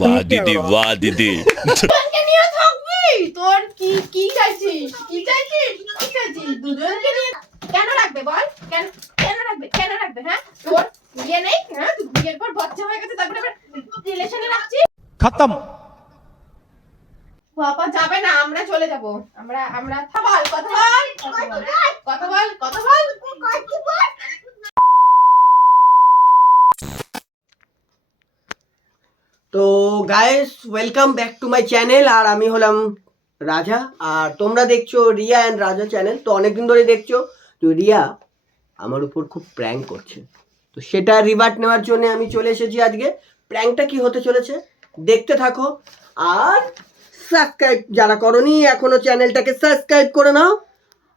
বাহ দিদি বাহ দিদি আমরা চলে যাব। আমরা আমরা কথা বল কথা বল কথা বল কথা বল কথা বল। তো guys welcome back to my channel আর আমি হলাম রাজা, আর তোমরা দেখছ রিয়া অ্যান্ড রাজা চ্যানেল তো অনেকদিন ধরে দেখছ, তো রিয়া আমার উপর খুব প্র্যাঙ্ক করছে। তো সেটা রিভার্ট নেওয়ার জন্য আমি চলে এসেছি আজকে। প্র্যাঙ্কটা কি হতে চলেছে, দেখতে থাকো, আর সাবস্ক্রাইব যারা করনি, এখনও চ্যানেলটাকে সাবস্ক্রাইব করে নাও।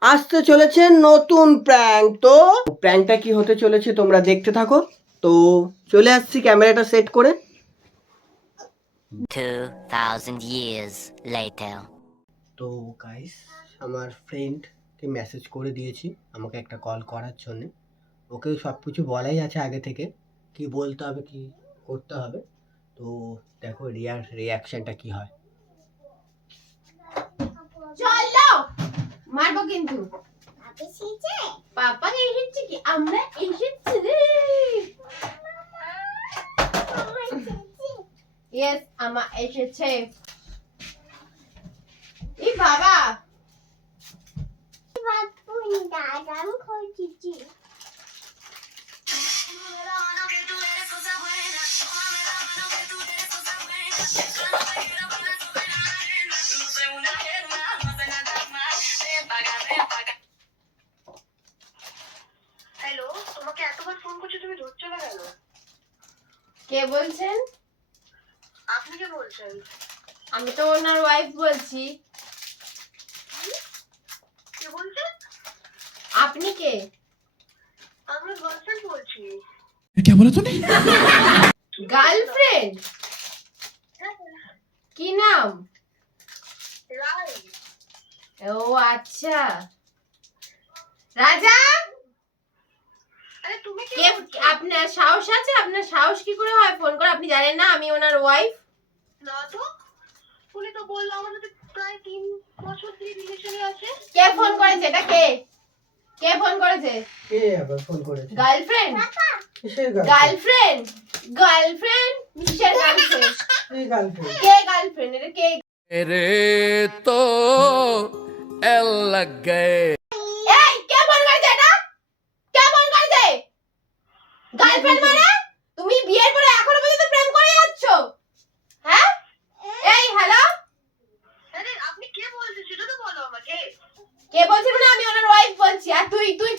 আসতে চলেছে নতুন প্র্যাঙ্ক তো প্র্যাঙ্কটা কি হতে চলেছে তোমরা দেখতে থাকো। তো চলে আসছি ক্যামেরাটা সেট করে। 2,000 years later. তো গাইস আমার ফ্রেন্ডকে মেসেজ করে দিয়েছি আমাকে একটা কল করার জন্য। ওকে সব কিছু বলাই আছে আগে থেকে কি বলতে হবে কি করতে হবে। তো দেখো রিয়ার রিয়াকশনটা কি হয়। চলো মারবো কিন্তু। পাপা এসেছে কি? আমরা এসেছি। রে ইয়েস আমা এসেছে এই বাবা হ্যালো তোমাকে এতবার ফোন করছি তুমি ধরছো না কেন? কে বলছেন? আপনি কে বলছেন? আমি তো ওনার ওয়াইফ বলছি। কে বলছেন? আপনি কে? আমি গার্লফ্রেন্ড বলছি। কে বলে তুমি? গার্লফ্রেন্ড হ্যাঁ। কি নাম? রাই ও আচ্ছা। রাজা? আপনার সাহস আছে? আপনার সাহস কি করে হয়? ফোন করে। আপনি জানেন না আমি ওনার ওয়াইফ না তো উনি তো বলল আমাদের প্রায় তিন বছর ধরে রিলেশনে আছে। কে ফোন করেছে? এটা কে? কে ফোন করেছে? কে আবার ফোন করেছে? গার্লফ্রেন্ড গার্লফ্রেন্ড গার্লফ্রেন্ড মিশের গার্লফ্রেন্ড কে গার্লফ্রেন্ড এটা কে? রে তো এল লাগ গয়ে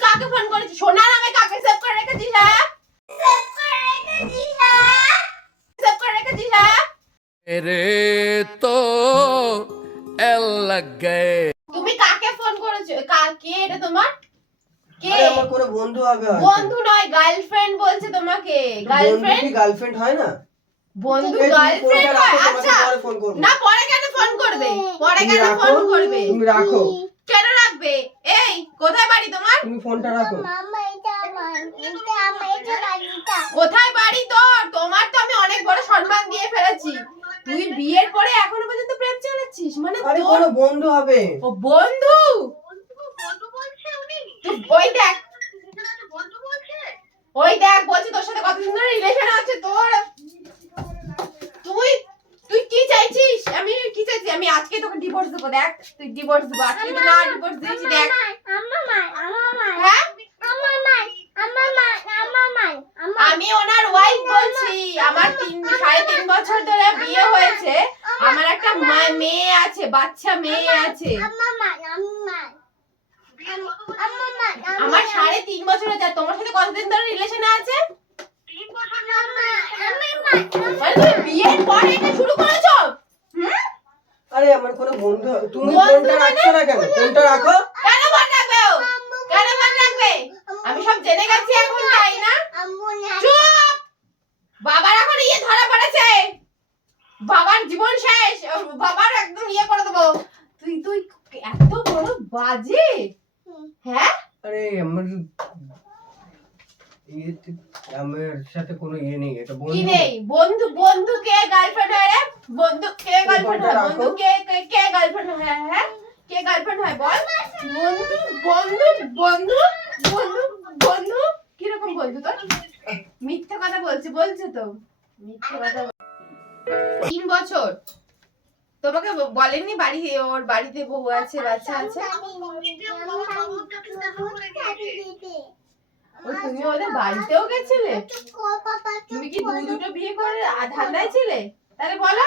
কাকে ফোন করেছি? সোনার আমি কাকে সেভ করে রেখেছিস হ্যাঁ রে তো এল তুমি কাকে ফোন করেছ? কাকে এটা তোমার? কে? আমার বন্ধু বন্ধু নয় গার্লফ্রেন্ড বলছে তোমাকে। গার্লফ্রেন্ড কি গার্লফ্রেন্ড হয় না? বন্ধু গার্লফ্রেন্ড হয়? আচ্ছা। না পরে কেন ফোন করবে? পরে কেন ফোন করবে? তুমি রাখো। কেন রাখবে? কোথায় বাড়ি তোমার? তুমি ফোনটা রাখো। কোথায় বাড়ি তোর? তোমার তো আমি অনেক বড় সম্মান দিয়ে ফেলেছি। তুই বিয়ের পরে এখনও পর্যন্ত প্রেম চালাচ্ছিস? মানে তোর বন্ধু হবে। ও বন্ধু? বন্ধু বন্ধু বলছে উনি তুই ওই দেখ। ওই দেখ বলছি তোর সাথে কত সুন্দর রিলেশন আছে তোর। তুই তুই কি চাইছিস? আমি কি চাইছি? আমি আজকে তোকে ডিভোর্স দেবো দেখ। তুই ডিভোর্স দেবো আজকে না ডিভোর্স দিয়েছি দেখ হ্যাঁ আমি ওনার ওয়াইফ বলছি আমার তিন সাড়ে তিন বছর ধরে বিয়ে হয়েছে আমার একটা মা- মেয়ে আছে বাচ্চা মেয়ে আছে আমার সাড়ে তিন বছর হয়েছে তোমার সাথে কতদিন ধরে রিলেশনে আছে তিন বছর ধরে মানে তুমি বিয়ের পরে এটা শুরু করেছ আরে আমার কোনো বন্ধু তুমি ফোনটা মানে? রাখছো না কেন ফোনটা রাখো কেন ফোন রাখবে ও? কেন ফোন রাখবে আমি সব জেনে গেছি এখন তাই না বাবার এখন ইয়ে ধরা পড়েছে। বাবার জীবন শেষ। বাবার একদম ইয়ে করে দেবো। তুই তুই এত বড় বাজে। হ্যাঁ? আরে আমার আমার সাথে কোনো ইয়ে নেই এটা বন্ধু। নেই? বন্ধু বন্ধু কে গার্লফ্রেন্ড হয় রে? বন্ধু কে গার্লফ্রেন্ড হয়? বন্ধু কে কে গার্লফ্রেন্ড হয়? হ্যাঁ কে গার্লফ্রেন্ড হয়? বল। বন্ধু বন্ধু বন্ধু বন্ধু বন্ধু। কীরকম বন্ধু তোর? বলছে বলছে তো। মিথ্যা কথা বল- তিন বছর। তোমাকে বলেননি বাড়ি ওর বাড়িতে বউ আছে বাচ্চা আছে? ও তুমি ওদের বাড়িতেও গেছিলে? তুমি কি দু দুটো বিয়ে করে ধান্দায় ছিলে? তাহলে বলো।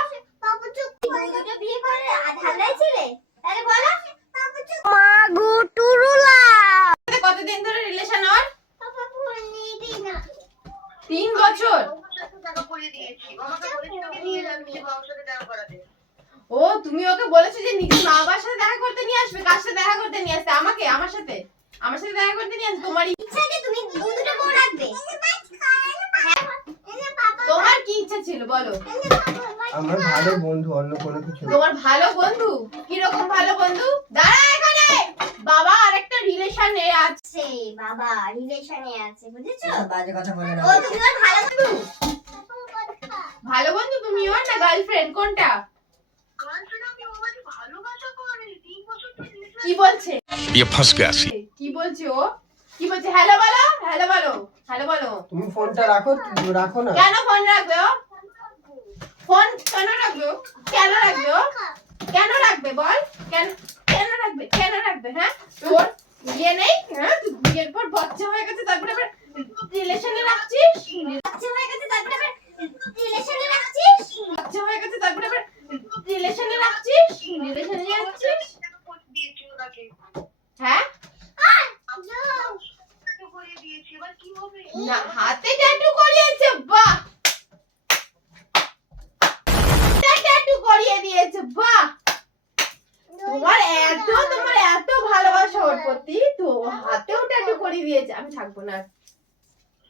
সাথে কতদিন ধরে রিলেশন ওর তিন বছর টাকা পরিয়ে দিয়েছি আমাকে বলেছিল কি নিয়ে যাবি সে বাবার সাথে দেখা করাতে ও তুমি ওকে বলেছ যে নিজের মা বাবার সাথে দেখা করতে নিয়ে আসবে কার সাথে দেখা করতে নিয়ে আসতে আমাকে আমার সাথে আমার সাথে দেখা করতে নিয়ে আসবে তোমার ইচ্ছা তোমার কি ইচ্ছা ছিল বলো আমার ভালো বন্ধু অন্য কোনো কিছু না। তোমার ভালো বন্ধু কিরকম ভালো বন্ধু দাঁড়া এখানে বাবা আরেকটা রিলেশনে আছে বাবা রিলেশনে আছে বুঝেছো বাজে কথা বলে না ও তুমি ওর ভালো বন্ধু ভালো বন্ধু তুমি ওর না গার্লফ্রেন্ড কোনটা গার্লফ্রেন্ড আমি আমাকে ভালোবাসা করে তিন বছর ধরে relation কি বলছে ये फंस गया सी কি বলছে ও কি বলছে হ্যালো বলো হ্যালো বলো হ্যালো বলো তুমি ফোনটা রাখো রাখো না কেন ফোন রাখবে ও ফোন কেন রাখবে কেন রাখবে কেন রাখবে বল? কেন কেন রাখবে? কেন রাখবে হ্যাঁ? তোর বিয়ে নেই হ্যাঁ? বিয়ের পর বাচ্চা হয়ে গেছে, তারপরে আবার রিলেশনে রাখছিস? বাচ্চা হয়ে গেছে, তারপরে আবার রিলেশনে রাখছিস? বাচ্চা হয়ে গেছে, তারপরে আবার রিলেশনে রাখছিস টাকা পরিয়ে দিয়েছি ওনাকে হ্যাঁ টাকা পরিয়ে দিয়েছি এবার কি হবে না হাতে ট্যাটু করিয়েছে বাহ ট্যাটু করিয়ে দিয়েছে বাহ তোমার এত তোমার এত ভালোবাসা ওর প্রতি তো হাতেও ট্যাটু করিয়ে দিয়েছে আমি থাকব না।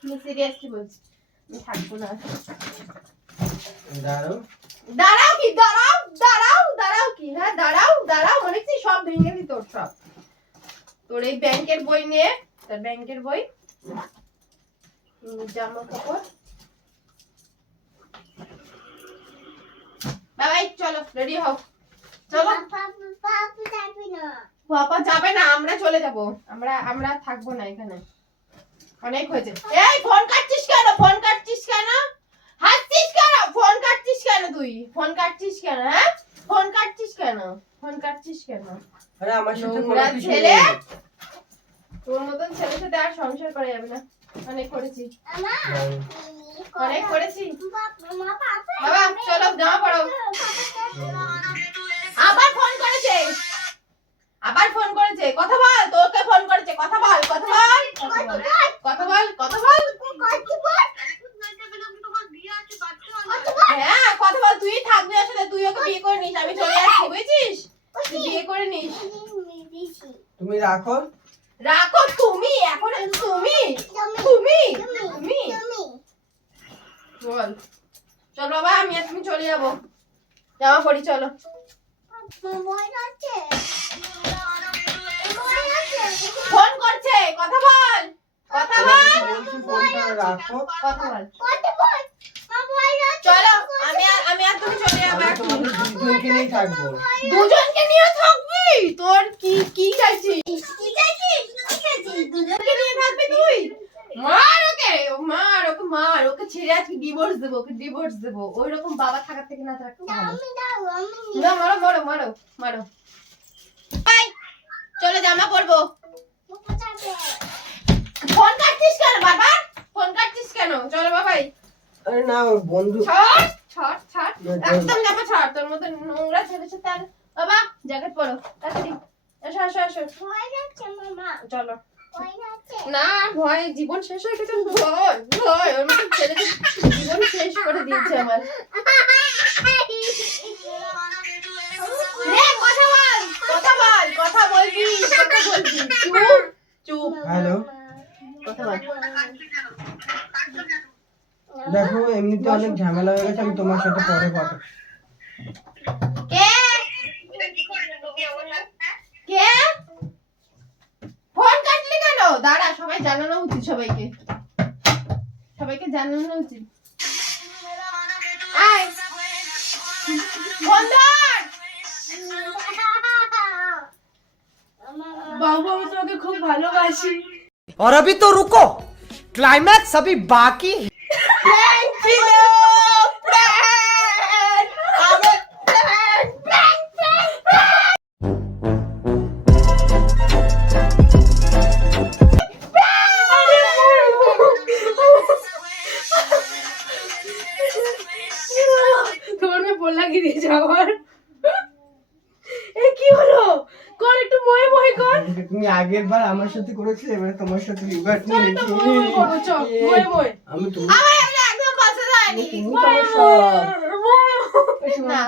আমি সিরিয়াসলি বলছি আমি থাকব না। দাঁড়াও। দাঁড়াও কি? দাঁড়াও দাঁড়াও দাঁড়াও কি? হ্যাঁ দাঁড়াও দাঁড়াও হচ্ছে সব ভেঙে দিত তোর সব। তোর এই ব্যাংকের বই নিয়ে তোর ব্যাংকের বই জামা কাপড়। বাবাই চলো রেডি হও। চলো। পাপা যাবে না আমরা চলে যাব। আমরা আমরা থাকব না এখানে। অনেক হয়েছে। এই ফোন কাটছিস কেন? ফোন কাটছিস কেন? হাসছিস কেন? ফোন কাটছিস কেন তুই? ফোন কাটছিস কেন হ্যাঁ? ফোন কাটছিস কেন? ফোন কাটছিস কেন? আরে আমার সাথে কোনো কিছু ছেলে। তোর মতন ছেলের সাথে আর সংসার করা যাবে না। অনেক করেছি। অনেক করেছি। বাবা চলো জামা পড়ো আবার ফোন করেছে আবার ফোন করেছে কথা বল তোকে ফোন করেছে কথা বল কথা বল কথা বল কথা বল এখন জানতে পেলাম যে তোমার বিয়ে আছে বাচ্চা আছে হ্যাঁ কথা বল তুই থাকবি ওর সাথে তুই ওকে বিয়ে করে নিস আমি চলে যাচ্ছি বুঝছিস তুই বিয়ে করে নিস তুমি রাখো রাখো তুমি এখন তুমি তুমি তুমি বল চল বাবা আমি আর তুমি চলে যাব। জামা পড়ি চলো। ফোন করছে কথা বল। কথা বল। কথা বল। চলো আমি আর আমি আর তুমি চলে যাব আমি এখন। তোমাদের দুজনকে নিয়েই থাকব। দুজনকে নিয়ে থাকবি? তোর কি কি চাইছিস? দুজনকে নিয়ে থাকবি তুই? মার ওকে মার ওকে মার ওকে ছেড়ে আজকে ডিভোর্স দেবো ওকে ডিভোর্স দেবো। ওই রকম বাবা থাকার থেকে না থাকা না মারো মারো মারো মারো। বাই চলো জামা পরবো। ফোন কাটছিস কেন বাবা ফোন কাটছিস কেন? চলো বাবাই। আরে না ওর বন্ধু। ছাড় ছাড় ছাড়। একদম জামা ছাড়। তোর মতো নোংরা ছেলের সাথে আর বাবা জ্যাকেট পরো তাড়াতাড়ি এসো এসো এসো। চলো। না ভয় জীবন শেষ হয়ে গেছে ভয় ভয় ওর মতো ছেলেকে জীবন শেষ করে দিয়েছে আমার। কথা বল কথা বলবি কথা বলবি। চুপ চুপ। হ্যালো। কথা বল। দেখো এমনিতে অনেক ঝামেলা হয়ে গেছে আমি তোমার সাথে পরে কথা কে? এটা কি করেছ তুমি আমার সাথে কে ফোন কাটলি কেন দাঁড়া সবাই জানানো উচিত সবাইকে জানানো উচিত আয় বন্ধন বাবু আমি তোমাকে খুব ভালোবাসি और अभी तो रुको क्लाइमैक्स अभी बाकी তোমার মেয়ে বললা গিয়ে যাওয়ার? এ কি হলো? কর একটু ময়ে ময়ে কর। তুমি আগের বার আমার সাথে করেছিলে এবারে তোমার সাথে ময়ে ময়ে করো চল ময়ে ময়ে। আমি তুমি আমার একদম পছন্দ হয়নি তুমি তো সব। না।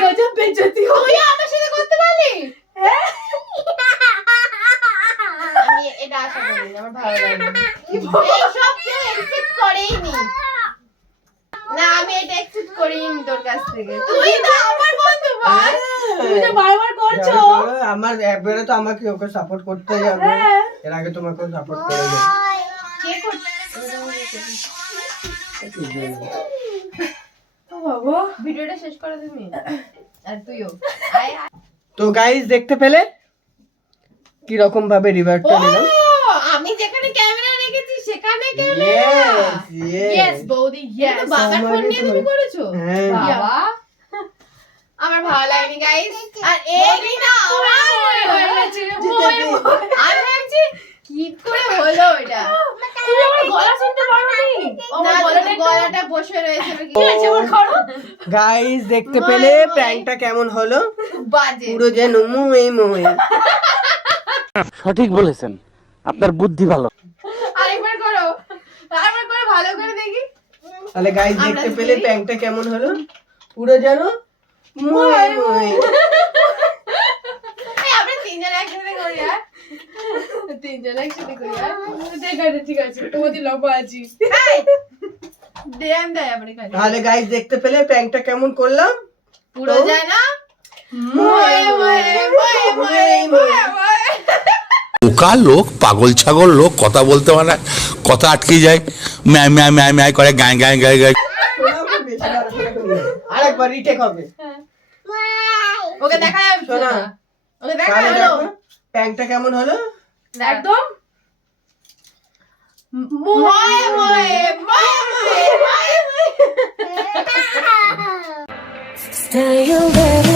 গজব বেজতি তুই আমার সাথে করতে পারলি? আমি এটা আশা করিনি আমার ভালো লাগেনি। এই সব কেউ এক্সপেক্ট করেইনি। না আমি এটা এক্সপেক্ট করিনি তোর কাছ থেকে। তুই তো আমার বন্ধু বল। তুমি তো বারবার করছ। আমার এবারে তো আমাকে ওকে সাপোর্ট করতে যাবে হ্যাঁ। এর আগে তোমাকেও সাপোর্ট করে যাবে কে করছে? বাবা। ভিডিওটা শেষ করে তুমি আর তুইও। তো গাইস দেখতে পেলে? কি রকম ভাবে রিভার্টটা ও নিলাম আমি যেখানে ক্যামেরা ইয়েস বৌদি ইয়েস বাবার ফোন নিয়ে তুমি করেছ? হ্যাঁ। বাবা। আমার ভালো লাগেনি গাইস আর এই না আমি ভাবছি কি করে হলো এটা? তুমি আমার গলা শুনতে পারোনি? গলাটা গলাটা বসে রয়েছে। কি হয়েছে আমার খড় গাইস দেখতে পেলে প্র্যাঙ্কটা কেমন হলো? বাজে। পুরো যেন মুয়ে মুয়ে। সঠিক বলেছেন। আপনার বুদ্ধি ভালো। আরেকবার করে ভালো করে দেখি। তাহলে গাইস দেখতে পেলে প্র্যাঙ্কটা কেমন হলো? পুরো যেন আমরা তিনজন একসাথে করি হ্যাঁ? তিনজন একসাথে করি হ্যাঁ? ঠিক আছে ঠিক আছে তোমাদের লম্বা আছি। তাহলে গাইস দেখতে পেলে প্র্যাঙ্কটা কেমন করলাম? পুরো তো- যায় না ময়ে ময়ে ময়ে ময়ে। ময়ে ময়ে। বোকা লোক পাগল ছাগল লোক কথা বলতে পারে না কথা আটকে যায়। ম্যায় ম্যায় ম্যায় ম্যায় করে গায়ে গায়ে গায়ে গায়ে আরেকবার রিটেক হবে। ওকে দেখা যাবে শোনা। ওকে দেখা হলো। প্র্যাঙ্কটা কেমন হলো? একদম। ময়ে ময়ে ময়ে ময়ে ময়ে Stay away.